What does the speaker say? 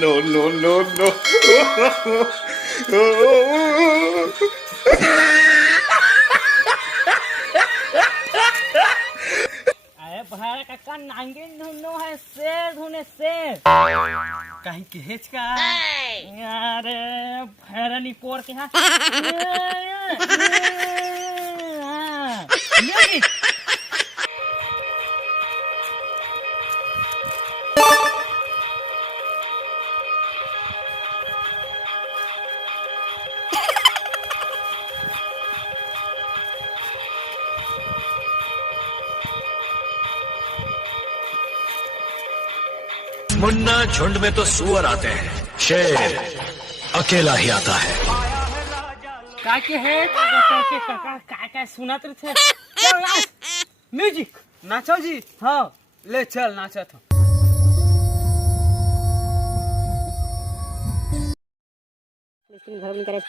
No, no, no, no. अरे भाई काका नांगिन ढूंढनो है शेर ढूंढे शेर कहीं केहेच का अरे भैरनी पोर के हाँ म्यूजिक मुन्ना झुंड में तो सुअर आते हैं, शेर अकेला ही आता है। का के है के काका का सुनत रहे चल नाच म्यूजिक नाचो जी। हाँ ले चल नाचा था। घर में करे